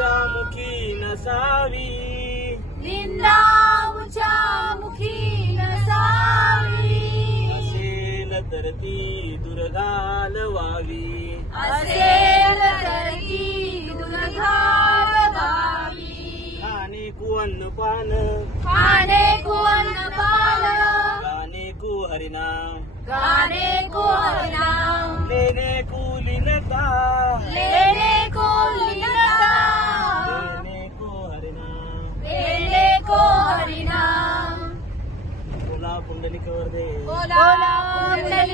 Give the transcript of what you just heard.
नसावी. निंदा उच्या मुखी नसावी. असेल तर ती दुर्गाल व्हावी. असेल तर ती दुर्घाल गावी खाणे कुवन पान. खाणे कुवन पाल गाणे कु हरिनाम गाणे को हरिनाम लेणे कुलीनता Hola Hola